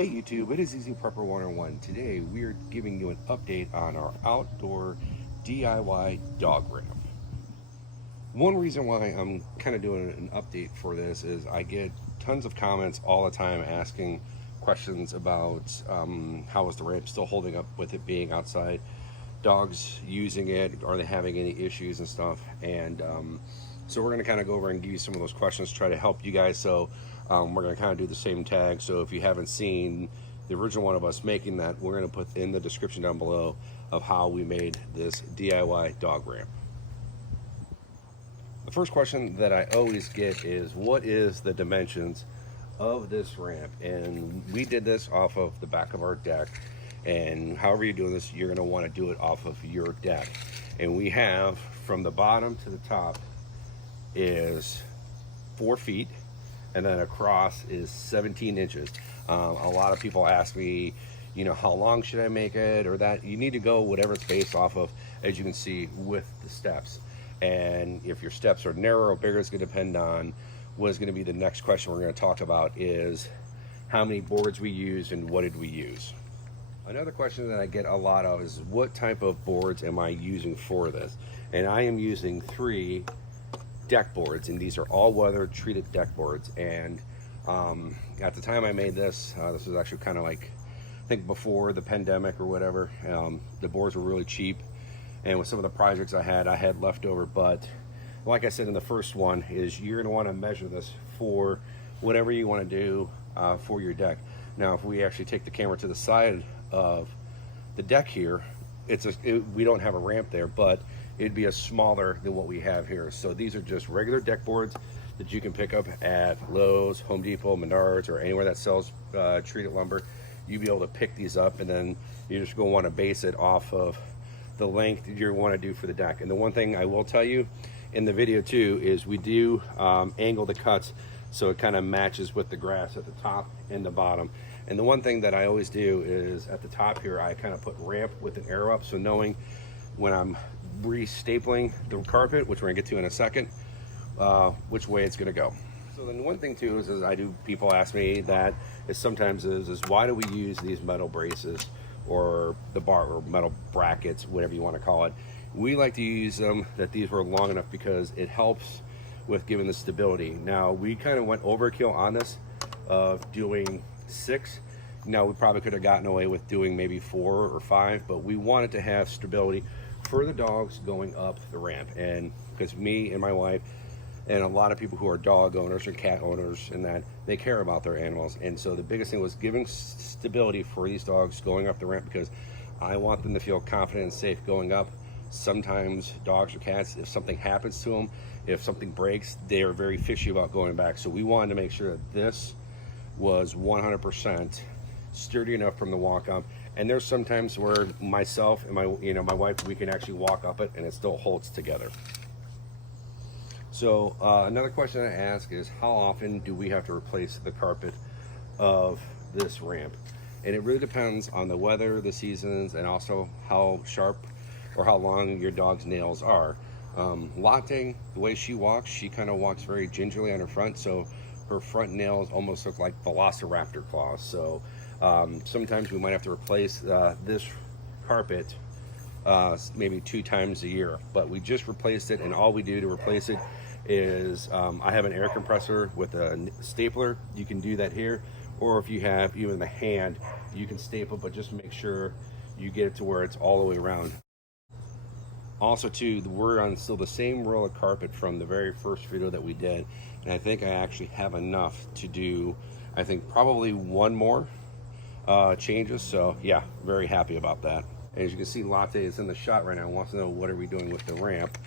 Hey YouTube, it is Easy Prepper 101. Today we are giving you an update on our outdoor DIY dog ramp. One reason why I'm kind of doing an update for this is I get tons of comments all the time asking questions about how is the ramp still holding up with it being outside, dogs using it, are they having any issues and stuff, and so we're going to kind of go over and give you some of those questions, try to help you guys. So we're going to kind of do the same tag. So if you haven't seen the original one of us making that, we're going to put in the description down below of how we made this DIY dog ramp. The first question that I always get is, what is the dimensions of this ramp? And we did this off of the back of our deck, and however you're doing this, you're going to want to do it off of your deck. And we have, from the bottom to the top is 4 feet, and then across is 17 inches. A lot of people ask me, you know, how long should I make it, or that. You need to go whatever it's based off of, as you can see with the steps. And if your steps are narrow or bigger, it's going to depend on what is going to be the next question we're going to talk about, is how many boards we used and what did we use. Another question that I get a lot of is, what type of boards am I using for this? And I am using 3 deck boards, and these are all weather treated deck boards. And at the time I made this, this was actually kind of like, I think before the pandemic or whatever. The boards were really cheap, and with some of the projects I had leftover. But like I said in the first one, is you're going to want to measure this for whatever you want to do for your deck. Now if we actually take the camera to the side of the deck here, we don't have a ramp there, but it'd be a smaller than what we have here. So these are just regular deck boards that you can pick up at Lowe's, Home Depot, Menards, or anywhere that sells treated lumber. You'll be able to pick these up, and then you're just going to want to base it off of the length you want to do for the deck. And the one thing I will tell you in the video too is we do angle the cuts so it kind of matches with the grass at the top and the bottom. And the one thing that I always do is at the top here, I kind of put ramp with an arrow up, so knowing when I'm re-stapling the carpet, which we're gonna get to in a second, which way it's gonna go. So then one thing too is people ask me that is sometimes is why do we use these metal braces or the bar or metal brackets, whatever you want to call it. We like to use them that these were long enough because it helps with giving the stability. Now we kind of went overkill on this of doing 6. Now we probably could have gotten away with doing maybe 4 or 5, but we wanted to have stability for the dogs going up the ramp. And because me and my wife and a lot of people who are dog owners or cat owners and that, they care about their animals. And so the biggest thing was giving stability for these dogs going up the ramp, because I want them to feel confident and safe going up. Sometimes dogs or cats, if something happens to them, if something breaks, they are very fishy about going back. So we wanted to make sure that this was 100% sturdy enough from the walk up. And there's sometimes where myself and my wife, we can actually walk up it and it still holds together. So another question I ask is, how often do we have to replace the carpet of this ramp? And it really depends on the weather, the seasons, and also how sharp or how long your dog's nails are. Latte, the way she walks, she kind of walks very gingerly on her front, so her front nails almost look like velociraptor claws. So sometimes we might have to replace this carpet maybe 2 times a year, but we just replaced it. And all we do to replace it is I have an air compressor with a stapler. You can do that here, or if you have even the hand, you can staple, but just make sure you get it to where it's all the way around. Also too, we're on still the same roll of carpet from the very first video that we did, and I think I actually have enough to do, I think probably 1 more changes. So yeah, very happy about that. As you can see, Latte is in the shot right now, wants to know what are we doing with the ramp.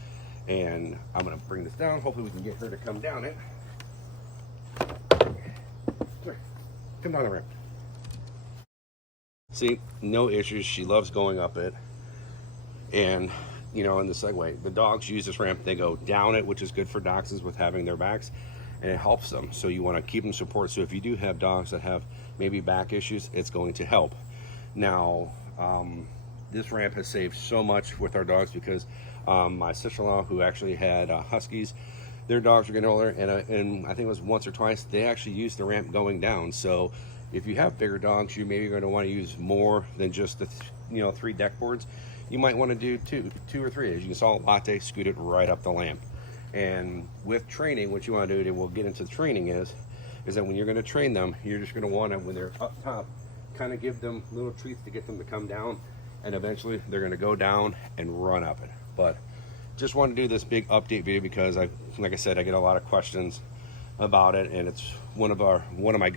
And I'm gonna bring this down. Hopefully we can get her to come down it. Sorry, come down the ramp. See, no issues. She loves going up it. And you know, in the Segway, the dogs use this ramp, they go down it, which is good for dachshunds with having their backs, and it helps them. So you want to keep them support. So if you do have dogs that have maybe back issues, it's going to help. Now this ramp has saved so much with our dogs, because my sister-in-law, who actually had huskies, their dogs were getting older, and I think it was once or twice they actually used the ramp going down. So If you have bigger dogs, you maybe going to want to use more than just the 3 deck boards. You might want to do two or three. As you can saw, Latte scoot it right up the lamp. And with training, what you want to do, and we'll get into the training, is that when you're going to train them, you're just going to want to, when they're up top, kind of give them little treats to get them to come down, and eventually they're going to go down and run up it. But just want to do this big update video because like I said, I get a lot of questions about it, and it's one of my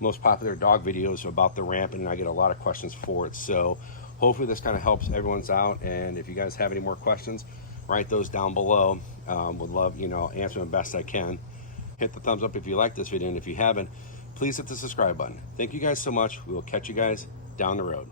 most popular dog videos about the ramp, and I get a lot of questions for it. So hopefully this kind of helps everyone's out, and if you guys have any more questions, write those down below. Would love, answer them best I can. Hit the thumbs up if you like this video, and if you haven't, please hit the subscribe button. Thank you guys so much. We will catch you guys down the road.